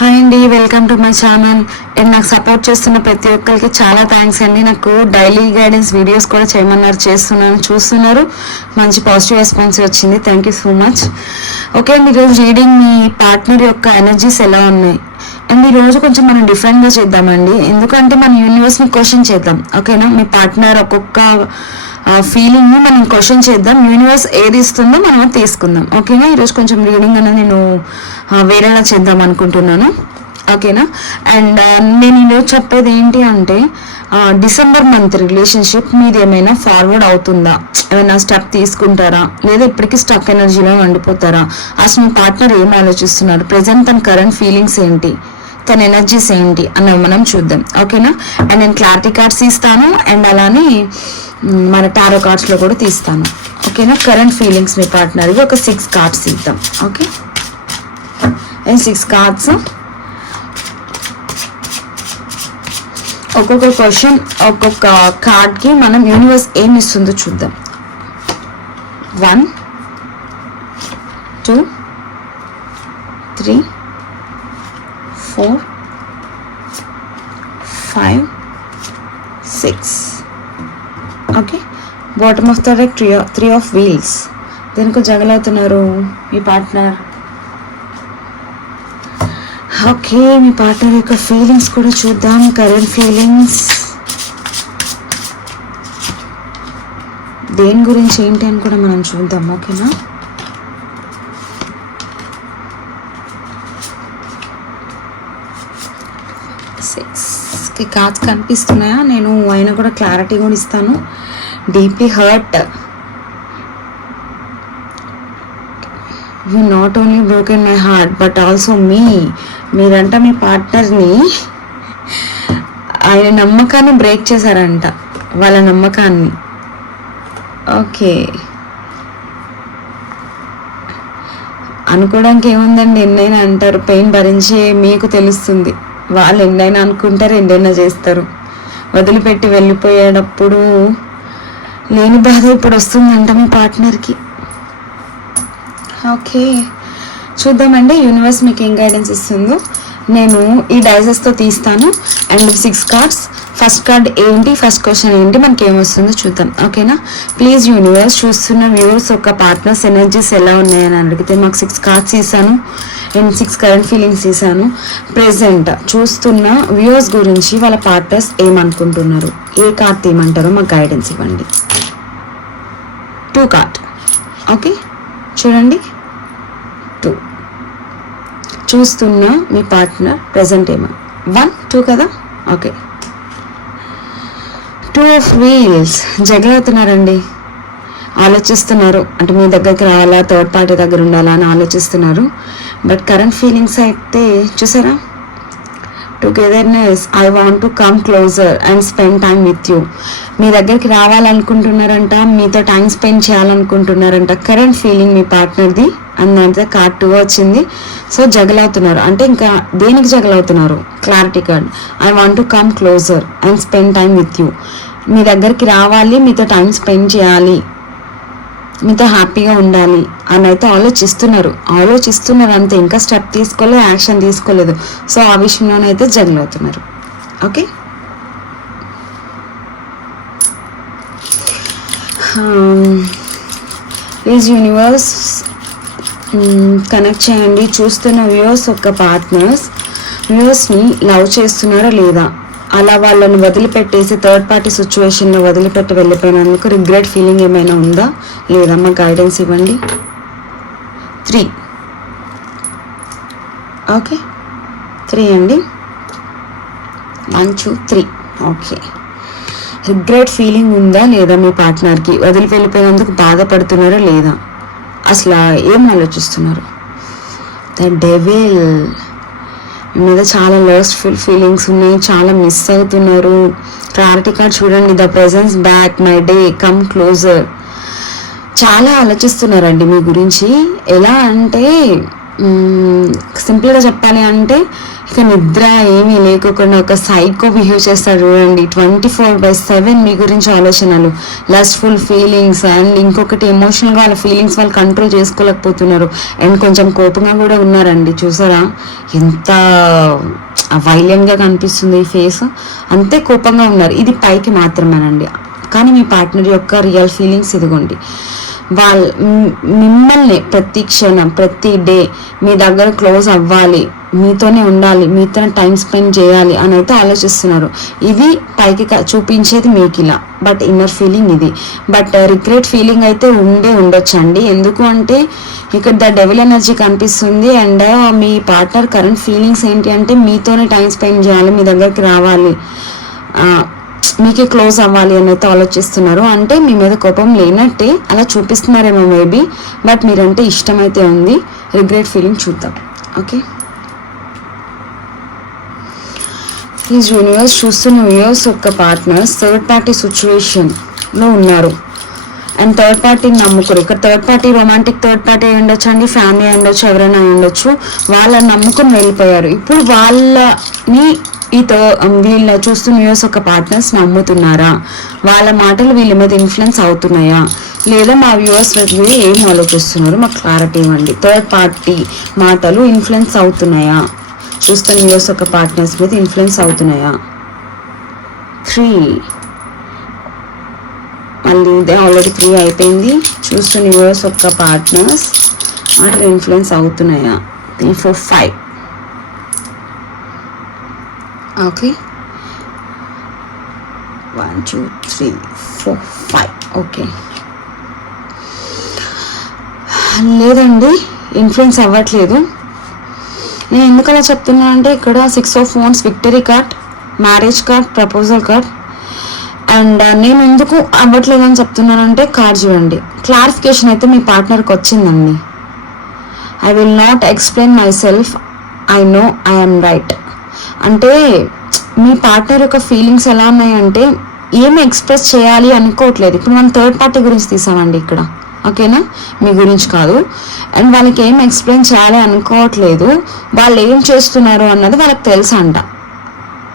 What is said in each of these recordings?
Hi అండి, welcome to my channel. And నాకు support చేస్తున్న ప్రతి ఒక్కరికి చాలా థ్యాంక్స్ అండి. నాకు డైలీ గైడెన్స్ వీడియోస్ కూడా చేయమన్నారు, చేస్తున్నాను, చూస్తున్నారు. మంచి పాజిటివ్ రెస్పాన్స్ వచ్చింది. Thank you so much. Okay అండి, ఈరోజు రీడింగ్ మీ పార్ట్నర్ యొక్క ఎనర్జీస్ ఎలా ఉన్నాయి అండ్ ఈరోజు కొంచెం మనం డిఫరెంట్గా చేద్దామండి. ఎందుకంటే మన యూనివర్స్ని క్వశ్చన్ చేద్దాం. ఓకేనా, మీ పార్ట్నర్ ఒక్కొక్క ఫీలింగ్ని మనం క్వశ్చన్ చేద్దాం. యూనివర్స్ ఏది ఇస్తుందో మనం తీసుకుందాం. ఓకేనా, ఈరోజు కొంచెం రీడింగ్ అనేది నేను వేరేలా చేద్దాం అనుకుంటున్నాను. ఓకేనా, అండ్ నేను ఈరోజు చెప్పేది ఏంటి అంటే డిసెంబర్ మంత్ రిలేషన్షిప్ మీది ఏమైనా ఫార్వర్డ్ అవుతుందా, ఏమైనా స్టెప్ తీసుకుంటారా, లేదా ఇప్పటికీ స్టక్ ఎనర్జీలో వండిపోతారా, అసలు మీ పార్ట్నర్ ఏం ఆలోచిస్తున్నారు, ప్రజెంట్ తన కరెంట్ ఫీలింగ్స్ ఏంటి, తన ఎనర్జీస్ ఏంటి అన్నవి మనం చూద్దాం. ఓకేనా, అండ్ నేను క్లారిటీ కార్డ్స్ ఇస్తాను అండ్ అలానే మన టారో కార్డ్స్లో కూడా తీస్తాను. ఓకేనా, కరెంట్ ఫీలింగ్స్ మీ పార్ట్నర్కి ఒక 6 కార్డ్స్ ఇద్దాం. ఓకే, అండ్ 6 కార్డ్స్ ఒక్కొక్క క్వశ్చన్ ఒక్కొక్క కార్డ్కి మనం యూనివర్స్ ఏమి ఇస్తుందో చూద్దాం. 1 2 3 4 5 6. Okay, bottom of the deck 3 of wheels. దేనికి జగలవుతున్నారు మీ పార్ట్నర్? ఓకే, మీ పార్ట్నర్ యొక్క ఫీలింగ్స్ కూడా చూద్దాం. కరెంట్ ఫీలింగ్స్ దేని గురించి ఏంటి అని కూడా మనం చూద్దాం. ఓకేనా, కార్డ్స్ కనిపిస్తున్నాయా? నేను అయినా కూడా క్లారిటీ కూడా ఇస్తాను. Deeply hurt, you not only broken my heart but also me. మీరంట మీ పార్ట్నర్ని ఆయన నమ్మకాన్ని బ్రేక్ చేశారంట, వాళ్ళ నమ్మకాన్ని. ఓకే, అనుకోవడానికి ఏముందండి, ఎన్నైనా అంటారు. పెయిన్ భరించే మీకు తెలుస్తుంది. వాళ్ళు ఎన్నైనా అనుకుంటారు, ఎన్నైనా చేస్తారు. వదిలిపెట్టి వెళ్ళిపోయేటప్పుడు లేని బాధ ఇప్పుడు వస్తుందంట మీ పార్ట్నర్కి. ఓకే, చూద్దామండి యూనివర్స్ మీకు ఏం గైడెన్స్ ఇస్తుందో. నేను ఈ డైజెస్తో తీస్తాను అండ్ 6 కార్డ్స్. ఫస్ట్ కార్డ్ ఏంటి, ఫస్ట్ క్వశ్చన్ ఏంటి, మనకి ఏమొస్తుందో చూద్దాం. ఓకేనా, ప్లీజ్ యూనివర్స్, చూస్తున్న వ్యూవర్స్ యొక్క పార్ట్నర్స్ ఎనర్జీస్ ఎలా ఉన్నాయని అడిగితే మాకు 6 కార్డ్స్ తీసాను అండ్ 6 కరెంట్ ఫీలింగ్స్ తీసాను. ప్రెజెంట్ చూస్తున్న వ్యూవర్స్ గురించి వాళ్ళ పార్ట్నర్స్ ఏమనుకుంటున్నారు, ఏ కార్డ్ తీయమంటారో మాకు గైడెన్స్ ఇవ్వండి. 2 కార్డ్. ఓకే, చూడండి. 2 చూస్తున్న మీ పార్ట్నర్ ప్రెజెంట్ ఏమో 1 2 కదా. Okay, 2 of wheels. జగలవుతున్నారండి, ఆలోచిస్తున్నారు. అంటే మీ దగ్గరికి రావాలా, థర్డ్ పార్టీ దగ్గర ఉండాలా అని ఆలోచిస్తున్నారు. బట్ కరెంట్ ఫీలింగ్స్ అయితే చూసారా, togetherness, I want to come closer and spend time with you. మీ దగ్గరికి రావాలనుకుంటున్నారంట, మీతో టైం స్పెండ్ చేయాలనుకుంటున్నారంట. కరెంట్ ఫీలింగ్ మీ పార్ట్నర్ది. అందంతా కార్డ్ 2 వచ్చింది. సో జగలవుతున్నారు అంటే ఇంకా దేనికి జగలవుతున్నారు? Clarity card. I want to come closer and spend time with you. మీ దగ్గరికి రావాలి, మీతో టైం స్పెండ్ చేయాలి, మీతో హ్యాపీగా ఉండాలి అని అయితే ఆలోచిస్తున్నారు అంతే. ఇంకా స్టెప్ తీసుకోలేదు, యాక్షన్ తీసుకోలేదు. సో ఆ విషయంలోనైతే జగలవుతున్నారు. ఓకే, ప్లీజ్ యూనివర్స్ కనెక్ట్ చేయండి. చూస్తున్న వ్యూవర్స్ యొక్క పార్ట్నర్స్ వ్యూవర్స్ని లవ్ చేస్తున్నారా లేదా, అలా వాళ్ళని వదిలిపెట్టేసి థర్డ్ పార్టీ సిచ్యువేషన్లో వదిలిపెట్టి వెళ్ళిపోయినందుకు రిగ్రెట్ ఫీలింగ్ ఏమైనా ఉందా లేదా, మా గైడెన్స్ ఇవ్వండి. 3. ఓకే, 3 అండి. 1 2 3. ఓకే, రిగ్రెట్ ఫీలింగ్ ఉందా లేదా మీ పార్ట్నర్కి, వదిలి వెళ్ళిపోయినందుకు బాధపడుతున్నారా లేదా, అసలు ఏం ఆలోచిస్తున్నారు? The devil. మీ మీద చాలా లస్ట్ఫుల్ ఫీలింగ్స్ ఉన్నాయి, చాలా మిస్ అవుతున్నారు. క్లారిటీ కార్డ్ చూడండి. The presence back, my day, come closer. చాలా ఆలోచిస్తున్నారండి మీ గురించి. ఎలా అంటే సింపుల్గా చెప్పాలి అంటే ఇక నిద్ర ఏమీ లేకోకుండా ఒక సైకో బిహేవ్ చేస్తాడు చూడండి. 24/7 మీ గురించి ఆలోచనలు, లస్ట్ఫుల్ ఫీలింగ్స్, అండ్ ఇంకొకటి ఎమోషనల్గా వాళ్ళ ఫీలింగ్స్ వాళ్ళు కంట్రోల్ చేసుకోలేకపోతున్నారు. అండ్ కొంచెం కోపంగా కూడా ఉన్నారండి. చూసారా ఎంత వైలెంట్గా కనిపిస్తుంది ఈ ఫేస్, అంతే కోపంగా ఉన్నారు. ఇది పైకి మాత్రమేనండి, కానీ మీ పార్ట్నర్ యొక్క రియల్ ఫీలింగ్స్ ఇదిగోండి. మిమ్మల్ని ప్రతి క్షణం ప్రతి డే మీ దగ్గర క్లోజ్ అవ్వాలి, మీతోనే ఉండాలి, మీతోనే టైం స్పెండ్ చేయాలి అని అయితే ఆలోచిస్తున్నారు. ఇది పైకి చూపించేది మీకు ఇలా, బట్ ఇన్నర్ ఫీలింగ్ ఇది. బట్ రిగ్రెట్ ఫీలింగ్ అయితే ఉండొచ్చు అండి. ఎందుకు అంటే ఇక్కడ ద డెవిల్ ఎనర్జీ కనిపిస్తుంది. అండ్ మీ పార్ట్నర్ కరెంట్ ఫీలింగ్స్ ఏంటి అంటే మీతోనే టైం స్పెండ్ చేయాలి, మీ దగ్గరికి రావాలి, మీకే క్లోజ్ అవ్వాలి అని అయితే ఆలోచిస్తున్నారు. అంటే మీ మీద కోపం లేనట్టే అలా చూపిస్తున్నారేమో మేబీ, బట్ మీరంటే ఇష్టం అయితే ఉంది. రిగ్రెట్ ఫీలింగ్ చూద్దాం. ఓకే, ఈ యూనివర్స్ చూస్తున్న యూనివర్స్ యొక్క పార్ట్నర్స్ థర్డ్ పార్టీ సిచ్యువేషన్లో ఉన్నారు. అండ్ థర్డ్ పార్టీని నమ్ముకోరు. ఇక్కడ third party romantic third party అయి ఉండొచ్చు అండి, ఫ్యామిలీ అయి ఉండొచ్చు, ఎవరైనా ఉండొచ్చు. వాళ్ళని నమ్ముకుని వెళ్ళిపోయారు. ఇప్పుడు వాళ్ళని వీళ్ళ చూస్తున్న యూఎస్ ఒక పార్ట్నర్స్ నమ్ముతున్నారా, వాళ్ళ మాటలు వీళ్ళ మీద ఇన్ఫ్లుయెన్స్ అవుతున్నాయా, లేదా మా వ్యూవర్స్ ఏం ఆలోచిస్తున్నారు మాకు క్లారిటీ ఇవ్వండి. థర్డ్ పార్టీ మాటలు ఇన్ఫ్లుయెన్స్ అవుతున్నాయా, చూస్తున్న యూఎస్ ఒక పార్ట్నర్స్ మీద ఇన్ఫ్లుయెన్స్ అవుతున్నాయా? 3 మళ్ళీ ఇదే ఆల్రెడీ 3 అయిపోయింది. చూస్తున్న యూఎస్ ఒక పార్ట్నర్స్ మాటలు ఇన్ఫ్లుయెన్స్ అవుతున్నాయా? 3, 4, 5. ఓకే, 1, 2, 3, 4, 5. ఓకే, లేదండి, ఇన్ఫ్లుయెన్స్ అవ్వట్లేదు. నేను ఎందుకలా చెప్తున్నా అంటే ఇక్కడ 6 of Wands, victory card, marriage card, proposal card. And నేను ఎందుకు అవ్వట్లేదని చెప్తున్నానంటే కార్డ్ చూడండి. క్లారిఫికేషన్ అయితే మీ పార్ట్నర్కి వచ్చిందండి. I will not explain myself, I know I am right. అంటే మీ పార్ట్నర్ యొక్క ఫీలింగ్స్ ఎలా ఉన్నాయంటే ఏమి ఎక్స్ప్రెస్ చేయాలి అనుకోవట్లేదు. ఇప్పుడు మనం థర్డ్ పార్టీ గురించి తీసామండి ఇక్కడ, ఓకేనా, మీ గురించి కాదు. అండ్ వాళ్ళకి ఏం ఎక్స్ప్లెయిన్ చేయాలి అనుకోవట్లేదు. వాళ్ళు ఏం చేస్తున్నారు అన్నది వాళ్ళకి తెలుసు అంట.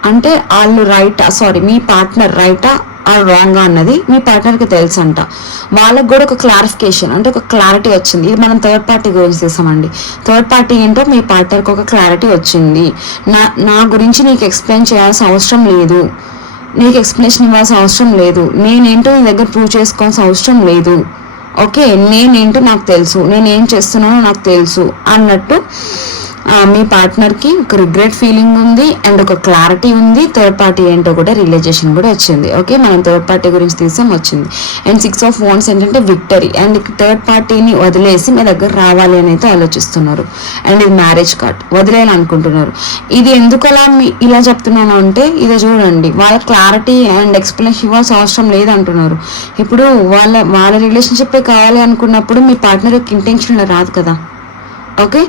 అంటే వాళ్ళు మీ పార్ట్నర్ రైటా ఆర్ రాంగ్ అన్నది మీ పార్ట్నర్కి తెలుసు అంట. వాళ్ళకి కూడా ఒక క్లారిఫికేషన్ అంటే ఒక క్లారిటీ వచ్చింది. ఇది మనం థర్డ్ పార్టీ గురించి తీసామండి. థర్డ్ పార్టీ ఏంటో మీ పార్ట్నర్కి ఒక క్లారిటీ వచ్చింది. నా గురించి నీకు ఎక్స్ప్లెయిన్ చేయాల్సిన అవసరం లేదు, నీకు ఎక్స్ప్లెనేషన్ ఇవ్వాల్సిన అవసరం లేదు, నేనేంటో నీ దగ్గర ప్రూవ్ చేసుకోవాల్సిన అవసరం లేదు. ఓకే, నేనేంటో నాకు తెలుసు, నేనేం చేస్తున్నానో నాకు తెలుసు అన్నట్టు మీ పార్ట్నర్కి ఒక రిగ్రెట్ ఫీలింగ్ ఉంది అండ్ ఒక క్లారిటీ ఉంది. థర్డ్ పార్టీ ఏంటో కూడా రియలైజేషన్ కూడా వచ్చింది. ఓకే, మనం థర్డ్ పార్టీ గురించి తీసాం, వచ్చింది. అండ్ 6 of Wands ఏంటంటే విక్టరీ. అండ్ థర్డ్ పార్టీని వదిలేసి మీ దగ్గర రావాలి అని అయితే ఆలోచిస్తున్నారు. అండ్ ఇది మ్యారేజ్ కార్డ్, వదిలేయాలనుకుంటున్నారు. ఇది ఎందుకు ఇలా చెప్తున్నాను అంటే ఇదే చూడండి, వాళ్ళ క్లారిటీ అండ్ ఎక్స్ప్లెనేషన్ ఇవ్వాల్సిన అవసరం లేదంటున్నారు. ఇప్పుడు వాళ్ళ రిలేషన్షిప్ కావాలి అనుకున్నప్పుడు మీ పార్ట్నర్ యొక్క ఇంటెన్షన్ రాదు కదా. ఓకే,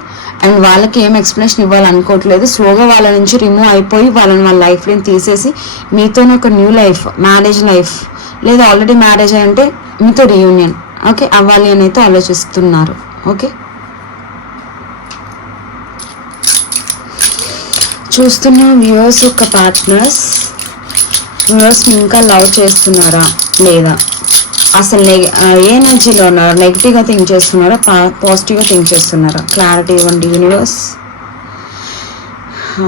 అండ్ వాళ్ళకి ఏం ఎక్స్ప్లెనేషన్ ఇవ్వాలనుకోవట్లేదు. స్లోగా వాళ్ళ నుంచి రిమూవ్ అయిపోయి వాళ్ళని వాళ్ళ లైఫ్లో తీసేసి మీతోనే ఒక న్యూ లైఫ్, మ్యారేజ్ లైఫ్, లేదా ఆల్రెడీ మ్యారేజ్ అయి ఉంటే మీతో రీయూనియన్ ఓకే అవ్వాలి అని అయితే ఆలోచిస్తున్నారు. ఓకే, చూస్తున్న వ్యూవర్స్ యొక్క పార్ట్నర్స్ ఇంకా లవ్ చేస్తున్నారా లేదా, అసలు ఏ ఎనర్జీలో ఉన్నారా, నెగిటివ్గా థింక్ చేస్తున్నారా, పాజిటివ్గా థింక్ చేస్తున్నారా? క్లారిటీ ఇవ్వండి యూనివర్స్.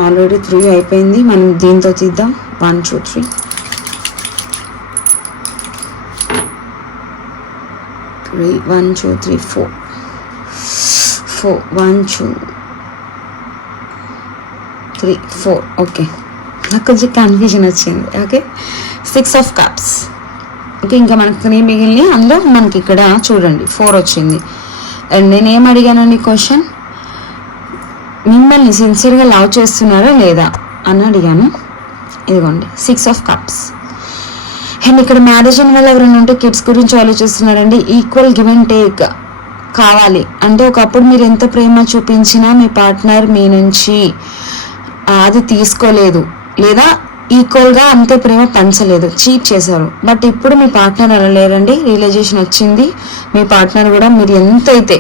ఆల్రెడీ 3 అయిపోయింది, మనం దీంతో తీద్దాం. 1, 2, 3. 1, 2, 3, 4. 1, 2, 3, 4. ఓకే, నాకు కొంచెం కన్ఫ్యూజన్ వచ్చింది. Okay, 6 of Cups. ఓకే, ఇంకా మనకు 3 మిగిలిన, అందులో మనకి ఇక్కడ చూడండి 4 వచ్చింది. అండ్ నేను ఏం అడిగానండి క్వశ్చన్, మిమ్మల్ని సిన్సియర్గా లవ్ చేస్తున్నారా లేదా అని అడిగాను. ఇదిగోండి 6 of Cups. అండ్ ఇక్కడ మ్యారేజ్ అయిన వాళ్ళు ఎవరైనా ఉంటే కిడ్స్ గురించి ఆలోచిస్తున్నారండి. ఈక్వల్ గివ్ అండ్ టేక్ కావాలి. అంటే ఒకప్పుడు మీరు ఎంత ప్రేమ చూపించినా మీ పార్ట్నర్ మీ నుంచి అది తీసుకోలేదు, లేదా ఈక్వల్గా అంతే ప్రేమ పంచలేదు, చీట్ చేశారు. బట్ ఇప్పుడు మీ పార్ట్నర్ అలా లేరండి, రియలైజేషన్ వచ్చింది. మీ పార్ట్నర్ కూడా మీరు ఎంతైతే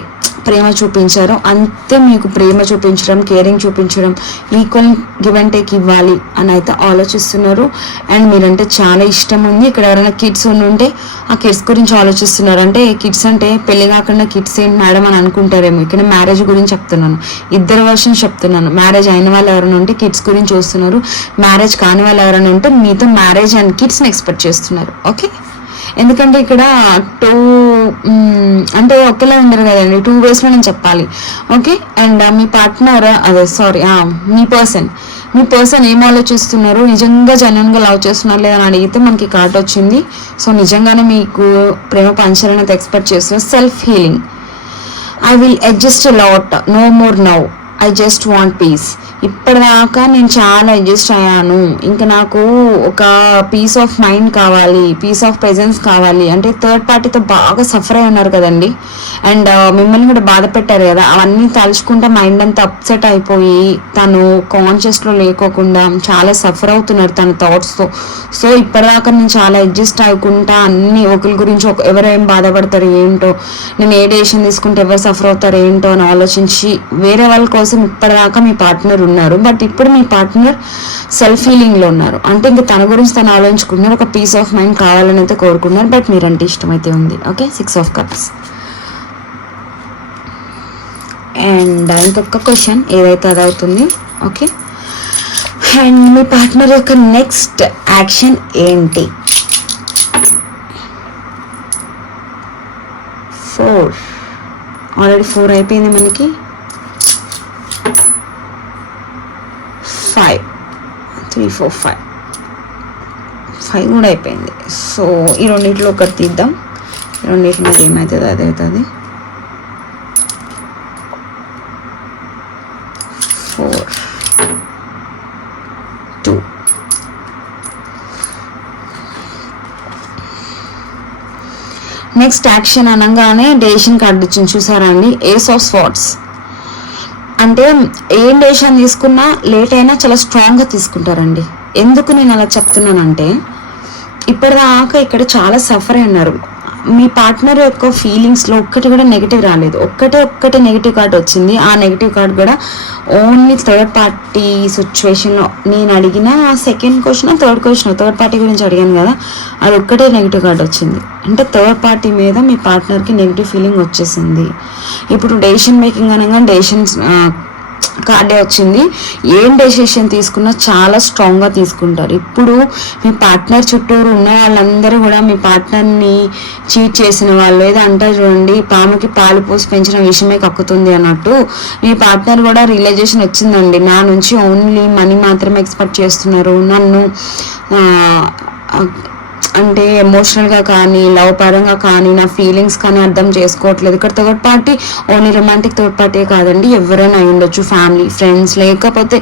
ప్రేమ చూపించారో అంతే మీకు ప్రేమ చూపించడం, కేరింగ్ చూపించడం, ఈక్వల్ గివ్ అండ్ టేక్ ఇవ్వాలి అని అయితే ఆలోచిస్తున్నారు. అండ్ మీరంటే చాలా ఇష్టం ఉంది. ఇక్కడ ఎవరైనా కిడ్స్ ఉంటే ఆ కిడ్స్ గురించి ఆలోచిస్తున్నారు. అంటే కిడ్స్ అంటే పెళ్లి కాకుండా కిడ్స్ ఏంటి మేడం అని అనుకుంటారేమో. ఇక్కడ మ్యారేజ్ గురించి చెప్తున్నాను, ఇద్దరు వర్షన్స్ చెప్తున్నాను. మ్యారేజ్ అయిన వాళ్ళు ఎవరైనా ఉంటే కిడ్స్ గురించి చూస్తున్నారు, మ్యారేజ్ కాని వాళ్ళు ఎవరైనా ఉంటే మీతో మ్యారేజ్ అండ్ కిడ్స్ని ఎక్స్పెక్ట్ చేస్తున్నారు. ఓకే, ఎందుకంటే ఇక్కడ అంటే ఒకేలా ఉండరు కదండి, 2 waysలో నేను చెప్పాలి. ఓకే, అండ్ మీ పార్ట్నర్ మీ పర్సన్ ఏం ఆలోచిస్తున్నారు, నిజంగా జెన్యున్గా లవ్ చేస్తున్నారు లేదని అడిగితే మనకి కార్డ్ వచ్చింది. సో నిజంగానే మీకు ప్రేమ పంచాలని ఎక్స్పెక్ట్ చేస్తున్నారు. Self healing, I will adjust lot, no more now, I just want peace. ఇప్పటిదాకా నేను చాలా అడ్జస్ట్ అయ్యాను, ఇంకా నాకు ఒక పీస్ ఆఫ్ మైండ్ కావాలి, పీస్ ఆఫ్ ప్రెజెన్స్ కావాలి. అంటే థర్డ్ పార్టీతో బాగా సఫర్ అయి ఉన్నారు కదండి, అండ్ మిమ్మల్ని కూడా బాధ పెట్టారు కదా, అవన్నీ తలుచుకుంటే మైండ్ అంతా అప్సెట్ అయిపోయి తను కాన్షియస్లో లేకోకుండా చాలా సఫర్ అవుతున్నారు తన థాట్స్తో. సో ఇప్పటిదాకా నేను చాలా అడ్జస్ట్ అవ్వకుండా అన్ని ఒకరి గురించి ఎవరు ఏం బాధపడతారు ఏంటో, నేను ఏ డెసిషన్ తీసుకుంటే ఎవరు సఫర్ అవుతారు ఏంటో అని ఆలోచించి వేరే వాళ్ళ కోసం ఇప్పటిదాకా మీ పార్ట్నర్ ఉన్నారు. బట్ ఇప్పుడు మీ పార్ట్నర్ సెల్ఫ్ హీలింగ్లో ఉన్నారు. అంటే ఇంకా తన గురించి తను ఆలోచించుకుంటున్నారు, ఒక పీస్ ఆఫ్ మైండ్ కావాలని అయితే కోరుకున్నారు. బట్ మీరంటే ఇష్టం అయితే ఉంది. Okay, 6 of Cups. అండ్ ఇంకొక క్వశ్చన్ ఏదైతే అది అవుతుంది. ఓకే, అండ్ మీ పార్ట్నర్ యొక్క నెక్స్ట్ యాక్షన్ ఏంటి? 4 ఆల్రెడీ 4 అయిపోయింది మనకి. 5 3 4 5 కూడా అయిపోయింది. సో ఈ రెండింటిలో ఒకటి తీద్దాం. రెండింటిలో ఏమవుతుంది అదే అవుతుంది. 4 2 నెక్స్ట్ యాక్షన్ అనగానే డెసిషన్ కార్డు వచ్చింది చూసారా అండి, ఏస్ ఆఫ్ స్వార్డ్స్. అంటే ఏం డెసిషన్ తీసుకున్నా లేట్ అయినా చాలా స్ట్రాంగ్గా తీసుకుంటారండి. ఎందుకు నేను అలా చెప్తున్నానంటే ఇప్పటిదాకా ఇక్కడ చాలా సఫర్ అయినారు. మీ పార్ట్నర్ యొక్క ఫీలింగ్స్లో ఒక్కటి కూడా నెగిటివ్ రాలేదు. ఒక్కటే నెగిటివ్ కార్డ్ వచ్చింది. ఆ నెగిటివ్ కార్డ్ కూడా ఓన్లీ థర్డ్ పార్టీ సిచ్యువేషన్లో నేను అడిగిన సెకండ్ క్వశ్చన్ థర్డ్ పార్టీ గురించి అడిగాను కదా, అది ఒక్కటే నెగిటివ్ కార్డ్ వచ్చింది. అంటే థర్డ్ పార్టీ మీద మీ పార్ట్నర్కి నెగిటివ్ ఫీలింగ్ వచ్చేసింది. ఇప్పుడు డెసిషన్ మేకింగ్ అనగా డెసిషన్స్ కార్డే వచ్చింది. ఏం డెసిషన్ తీసుకున్నా చాలా స్ట్రాంగ్గా తీసుకుంటారు. ఇప్పుడు మీ పార్ట్నర్ చుట్టూరు ఉన్న వాళ్ళందరూ కూడా మీ పార్ట్నర్ని చీట్ చేసిన వాళ్ళు, ఏదో అంటారు చూడండి, పాముకి పాలు పోసి పెంచిన విషయమే కక్కుతుంది అన్నట్టు మీ పార్ట్నర్ కూడా రియలైజేషన్ వచ్చిందండి. నా నుంచి ఓన్లీ మనీ మాత్రమే ఎక్స్పెక్ట్ చేస్తున్నారు, నన్ను అంటే ఎమోషనల్గా కానీ లవ్ పరంగా కానీ నా ఫీలింగ్స్ కానీ అర్థం చేసుకోవట్లేదు. ఇక్కడ third party only romantic third party కాదండి, ఎవరైనా అయి ఉండొచ్చు, ఫ్యామిలీ, ఫ్రెండ్స్, లేకపోతే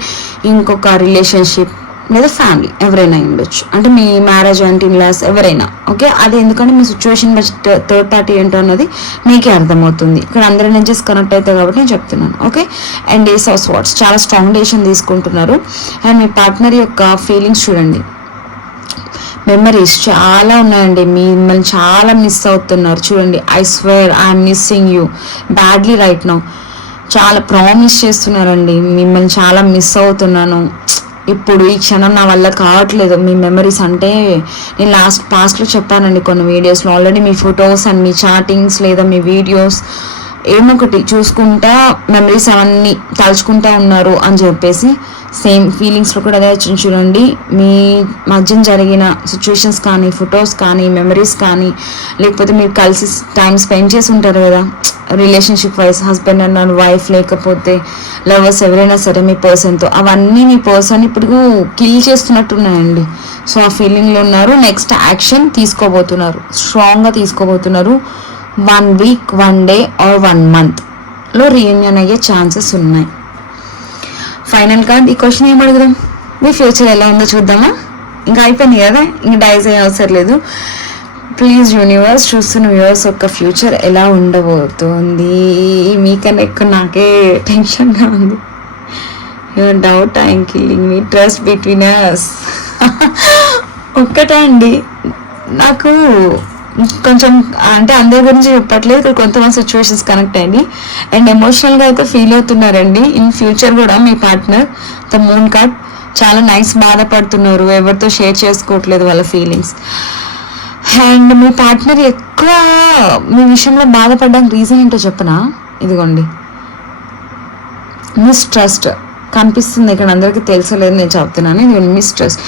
ఇంకొక రిలేషన్షిప్ లేదా ఫ్యామిలీ ఎవరైనా అయి ఉండొచ్చు. అంటే మీ మ్యారేజ్ అంటే ఇన్లాస్ ఎవరైనా. ఓకే, అది ఎందుకంటే మీ సిచ్యువేషన్ బట్ థర్డ్ పార్టీ ఏంటో అన్నది మీకే అర్థమవుతుంది. ఇక్కడ అందరి నుంచి కనెక్ట్ అవుతాయి కాబట్టి నేను చెప్తున్నాను. Okay, and ace of swords చాలా స్ట్రాంగ్ డెసిషన్ తీసుకుంటున్నారు. అండ్ మీ పార్ట్నర్ యొక్క ఫీలింగ్స్ చూడండి, మెమరీస్ చాలా ఉన్నాయండి, మిమ్మల్ని చాలా మిస్ అవుతున్నారు. చూడండి, I swear I'm missing you badly right now. చాలా ప్రామిస్ చేస్తున్నారండి, మిమ్మల్ని చాలా మిస్ అవుతున్నాను, ఇప్పుడు ఈ క్షణం నా వల్ల కావట్లేదు. మీ మెమరీస్ అంటే నేను పాస్ట్లో చెప్పానండి కొన్ని వీడియోస్లో already, me photos and me chattings లేదా మీ వీడియోస్ ఏమొకటి చూసుకుంటా మెమరీస్ అవన్నీ తలుచుకుంటా ఉన్నారు అని చెప్పేసి సేమ్ ఫీలింగ్స్లో కూడా అదే వచ్చింది. చూడండి, మీ మధ్యన జరిగిన సిచ్యువేషన్స్ కానీ, ఫొటోస్ కానీ, మెమరీస్ కానీ, లేకపోతే మీరు కలిసి టైం స్పెండ్ చేసి ఉంటారు కదా relationship wise, husband and wife లేకపోతే లవర్స్ ఎవరైనా సరే మీ పర్సన్తో, అవన్నీ మీ పర్సన్ ఇప్పుడు కిల్ చేస్తున్నట్టున్నాయండి. సో ఆ ఫీలింగ్లో ఉన్నారు. నెక్స్ట్ యాక్షన్ తీసుకోబోతున్నారు, స్ట్రాంగ్గా తీసుకోబోతున్నారు. 1 week, 1 day ఆర్ 1 monthలో రీయూనియన్ అయ్యే ఛాన్సెస్ ఉన్నాయి. Final card. ఈ క్వశ్చన్ ఏం అడుగుదాం, మీ ఫ్యూచర్ ఎలా ఉందో చూద్దామా? ఇంకా అయిపోయింది కదా, ఇంకా డైజ్ అయ్యే అవసరం లేదు. ప్లీజ్ యూనివర్స్, చూస్తున్న వ్యూవర్స్ యొక్క ఫ్యూచర్ ఎలా ఉండబోతుంది? మీకన్నా ఎక్కువ నాకే టెన్షన్గా ఉంది. Your doubt I'm killing me, trust between us. ఒక్కటే అండి, నాకు కొంచెం అంటే అందరి గురించి చెప్పట్లేదు, ఇక్కడ కొంతమంది సిచ్యువేషన్స్ కనెక్ట్ అయ్యి అండ్ ఎమోషనల్గా అయితే ఫీల్ అవుతున్నారండి. ఇన్ ఫ్యూచర్ కూడా మీ పార్ట్నర్ ద మూన్ కార్డ్ చాలా నైస్ బాధపడుతున్నారు, ఎవరితో షేర్ చేసుకోవట్లేదు వాళ్ళ ఫీలింగ్స్. అండ్ మీ పార్ట్నర్ ఎక్కువ మీ విషయంలో బాధపడడానికి రీజన్ ఏంటో చెప్పనా, ఇదిగోండి మిస్ట్రస్ట్ కనిపిస్తుంది ఇక్కడ, అందరికీ తెలుసలేదు నేను చెప్తున్నాను. ఇది మిస్ట్రస్ట్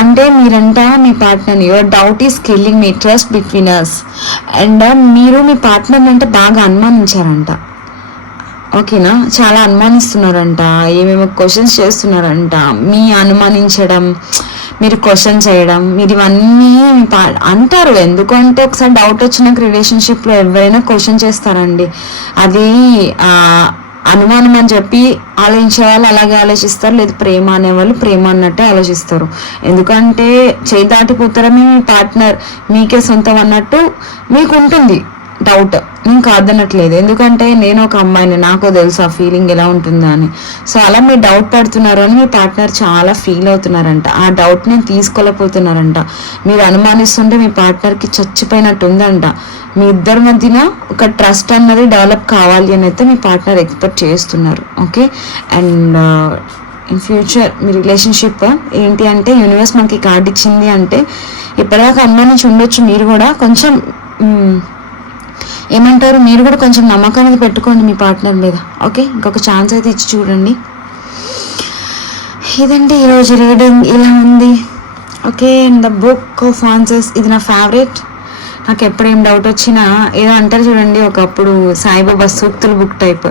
అంటే మీరంట మీ పార్ట్నర్ని your doubt is killing me trust between us. And మీరు మీ పార్ట్నర్ని అంటే బాగా అనుమానించారంట, ఓకేనా, చాలా అనుమానిస్తున్నారంట, ఏమేమో క్వశ్చన్స్ చేస్తున్నారంట. మీ అనుమానించడం, మీరు క్వశ్చన్ చేయడం, మీరు ఇవన్నీ అంటారు. ఎందుకంటే ఒకసారి డౌట్ వచ్చినాక రిలేషన్షిప్లో ఎవరైనా క్వశ్చన్ చేస్తారండి. అది అనుమానం అని చెప్పి ఆలోచించే వాళ్ళు అలాగే ఆలోచిస్తారు, లేదు ప్రేమ అనేవాళ్ళు ప్రేమ అన్నట్టే ఆలోచిస్తారు. ఎందుకంటే చేయి దాటిపోతారని మీ పార్ట్నర్ మీకే సొంతం అన్నట్టు మీకు ఉంటుంది డౌట్. నేను కాదనట్లేదు, ఎందుకంటే నేను ఒక అమ్మాయిని, నాకు తెలుసు ఆ ఫీలింగ్ ఎలా ఉంటుందా అని. సో అలా మీరు డౌట్ పడుతున్నారు అని మీ పార్ట్నర్ చాలా ఫీల్ అవుతున్నారంట, ఆ డౌట్ నేను తీసుకోలేకపోతున్నారంట. మీరు అనుమానిస్తుంటే మీ పార్ట్నర్కి చచ్చిపోయినట్టు ఉందంట. మీ ఇద్దరి మధ్యన ఒక ట్రస్ట్ అన్నది డెవలప్ కావాలి అని అయితే మీ పార్ట్నర్ ఎక్స్పెక్ట్ చేస్తున్నారు, okay. And in future me relationship ఏంటి అంటే యూనివర్స్ మనకి కార్డు ఇచ్చింది అంటే ఇప్పటిదాకా అనుమానించి ఉండొచ్చు మీరు కూడా, కొంచెం ఏమంటారు, మీరు కూడా కొంచెం నమ్మకం అనేది పెట్టుకోండి మీ పార్ట్నర్ మీద, ఓకే. ఇంకొక ఛాన్స్ అయితే ఇచ్చి చూడండి. ఇదండి ఈరోజు రీడింగ్ ఇలా ఉంది, okay. And the book of answers ఇది నా ఫేవరెట్. నాకు ఎప్పుడు ఏం డౌట్ వచ్చినా ఏదో అంటారు చూడండి, ఒకప్పుడు సాయిబాబా సూక్తుల బుక్ టైప్,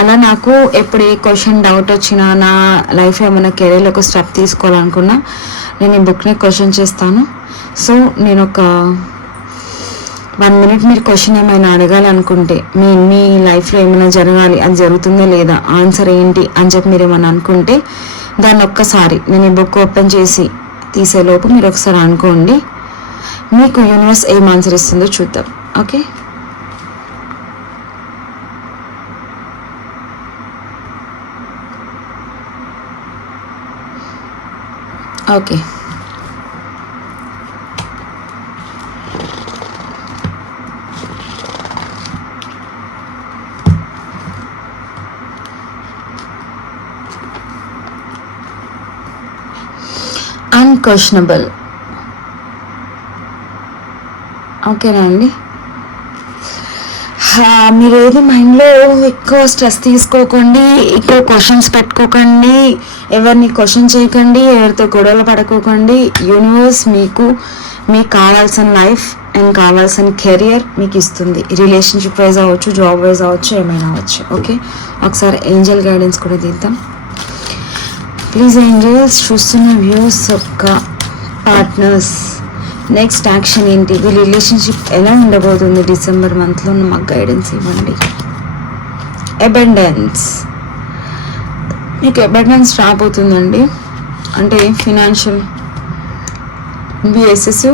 అలా నాకు ఎప్పుడు ఏ క్వశ్చన్ డౌట్ వచ్చినా, నా లైఫ్ ఏమైనా కెరీర్లో ఒక స్టెప్ తీసుకోవాలనుకున్నా నేను ఈ బుక్ని క్వశ్చన్ చేస్తాను. సో నేను ఒక 1 minute మీరు క్వశ్చన్ ఏమైనా అడగాలనుకుంటే, మీ లైఫ్లో ఏమైనా జరగాలి, అది జరుగుతుందా లేదా, ఆన్సర్ ఏంటి అని చెప్పి మీరు ఏమైనా అనుకుంటే దాన్ని ఒక్కసారి నేను ఈ బుక్ ఓపెన్ చేసి తీసేలోపు మీరు ఒకసారి అనుకోండి, మీకు యూనివర్స్ ఏం ఆన్సర్ ఇస్తుందో చూద్దాం, ఓకే. ఓకే అన్క్వశ్చనబుల్, ఓకేనా అండి. మీరు ఏది మైండ్లో ఎక్కువ స్ట్రెస్ తీసుకోకండి, ఎక్కువ క్వశ్చన్స్ పెట్టుకోకండి, ఎవరిని క్వశ్చన్ చేయకండి, ఎవరితో గొడవలు పడుకోకండి. యూనివర్స్ మీకు కావాల్సిన లైఫ్ అండ్ కావాల్సిన కెరియర్ మీకు ఇస్తుంది. రిలేషన్షిప్ వైజ్ అవ్వచ్చు, జాబ్ వైజ్ అవ్వచ్చు, ఏమైనా అవ్వచ్చు, ఓకే. ఒకసారి ఏంజల్ గైడెన్స్ కూడా తీద్దాం ప్లీజ్. ఏంజల్స్ చూస్తున్న వ్యూస్ యొక్క పార్ట్నర్స్ నెక్స్ట్ యాక్షన్ ఏంటి, వీళ్ళ రిలేషన్షిప్ ఎలా ఉండబోతుంది డిసెంబర్ మంత్లో, మాకు గైడెన్స్ ఇవ్వండి. అబండెన్స్, మీకు అబండెన్స్ రాబోతుందండి, అంటే financial BSS,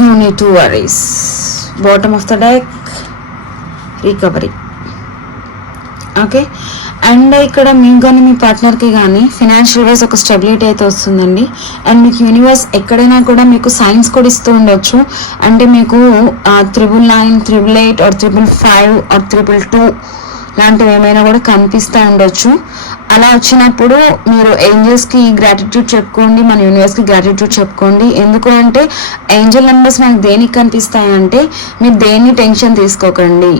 no need to worries, bottom of the deck recovery, okay. And ఇక్కడ మీకు కానీ మీ పార్ట్నర్కి కానీ ఫినాన్షియల్ వైజ్ ఒక స్టెబిలిటీ అయితే వస్తుందండి. అండ్ మీకు యూనివర్స్ ఎక్కడైనా కూడా మీకు సైన్స్ కూడా ఇస్తూ ఉండొచ్చు, అంటే మీకు 999, 888 or 555 or 222 లాంటివి ఏమైనా కూడా కనిపిస్తూ ఉండొచ్చు. అలా వచ్చినప్పుడు మీరు ఏంజల్స్కి గ్రాటిట్యూడ్ చెప్పుకోండి, మన యూనివర్స్కి గ్రాటిట్యూడ్ చెప్పుకోండి. ఎందుకు అంటే ఏంజల్ నెంబర్స్ మనకు దేనికి కనిపిస్తాయంటే మీరు దేన్ని టెన్షన్ తీసుకోకండి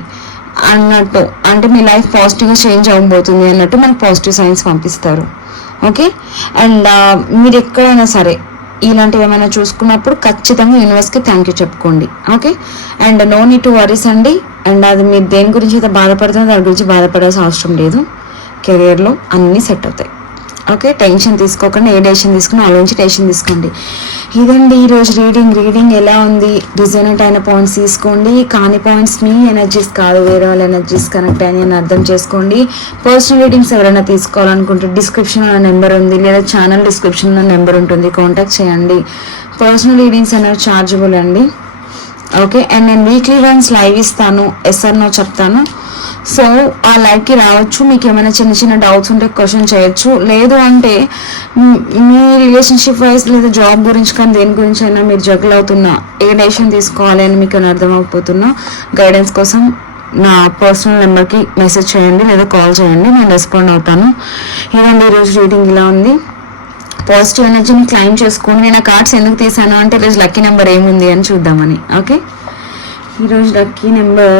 అన్నట్టు, అంటే మీ లైఫ్ పాజిటివ్గా చేంజ్ అవ్వబోతుంది అన్నట్టు మనకు పాజిటివ్ సైన్స్ పంపిస్తారు, ఓకే. అండ్ మీరు ఎక్కడైనా సరే ఇలాంటివి ఏమైనా చూసుకున్నప్పుడు ఖచ్చితంగా యూనివర్స్కి థ్యాంక్ యూ చెప్పుకోండి, okay. And no need to worries అండి. అండ్ అది మీరు దేని గురించి అయితే బాధపడుతుందో దాని గురించి బాధపడాల్సిన అవసరం లేదు. కెరియర్లో అన్నీ సెట్ అవుతాయి, ఓకే. టెన్షన్ తీసుకోకండి, ఏ డెసిషన్ తీసుకుని ఆలోచించి డెసిషన్ తీసుకోండి. ఇదండి ఈరోజు రీడింగ్ ఎలా ఉంది, రిజనెంట్ అయిన పాయింట్స్ తీసుకోండి, కాని పాయింట్స్ మీ ఎనర్జీస్ కాదు వేరే వాళ్ళ ఎనర్జీస్ కనెక్ట్ అని అర్థం చేసుకోండి. పర్సనల్ రీడింగ్స్ ఎవరైనా తీసుకోవాలనుకుంటే డిస్క్రిప్షన్లో నా నెంబర్ ఉంది, లేదా ఛానల్ డిస్క్రిప్షన్లో నెంబర్ ఉంటుంది, కాంటాక్ట్ చేయండి. పర్సనల్ రీడింగ్స్ అనేవి ఛార్జబుల్ అండి, ఓకే. అండ్ నేను వీక్లీ వన్స్ లైవ్ ఇస్తాను, ఎస్ఆర్ నో చెప్తాను. సో ఆ లైవ్కి రావచ్చు. మీకు ఏమైనా చిన్న చిన్న డౌట్స్ ఉంటే క్వశ్చన్ చేయొచ్చు. లేదు అంటే మీ రిలేషన్షిప్ వైజ్ లేదా జాబ్ గురించి కానీ దేని గురించి అయినా మీరు జగల్ అవుతున్నా, ఏ డెసిషన్ తీసుకోవాలి అని మీకు అని అర్థమైపోతున్నా, గైడెన్స్ కోసం నా పర్సనల్ నెంబర్కి మెసేజ్ చేయండి లేదా కాల్ చేయండి, నేను రెస్పాండ్ అవుతాను. ఇదండి ఈరోజు రీడింగ్ ఇలా ఉంది. పాజిటివ్ ఎనర్జీని క్లైమ్ చేసుకోండి. నేను ఆ కార్డ్స్ ఎందుకు తీసాను అంటే ఈరోజు లక్కీ నెంబర్ ఏముంది అని చూద్దామని. ఓకే, ఈరోజు లక్కీ నెంబర్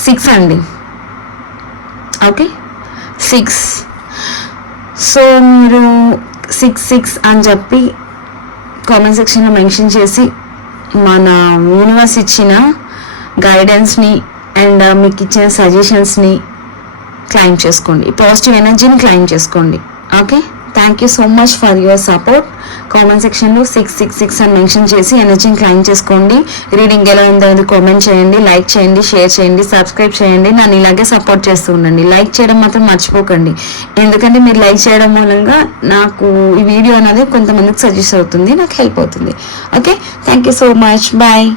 6 అండి. ఓకే, 6. సో మీరు 6 అని చెప్పి కామెంట్ సెక్షన్లో మెన్షన్ చేసి మన యూనివర్స్ ఇచ్చిన గైడెన్స్ని అండ్ మీకు ఇచ్చిన సజెషన్స్ని క్లైమ్ చేసుకోండి. పాజిటివ్ ఎనర్జీని క్లైమ్ చేసుకోండి. Okay, thank you so much for your support. Comment సెక్షన్లో 666 అని మెన్షన్ చేసి ఎనర్జీని క్లైమ్ చేసుకోండి. రీడింగ్ ఎలా ఉందో అది కామెంట్ చేయండి, లైక్ చేయండి, షేర్ చేయండి, సబ్స్క్రైబ్ చేయండి. నన్ను ఇలాగే సపోర్ట్ చేస్తూ ఉండండి. లైక్ చేయడం మాత్రం మర్చిపోకండి, ఎందుకంటే మీరు లైక్ చేయడం మూలంగా నాకు ఈ వీడియో అనేది కొంతమందికి సజెస్ట్ అవుతుంది, నాకు హెల్ప్ అవుతుంది. Okay, thank you so much, bye.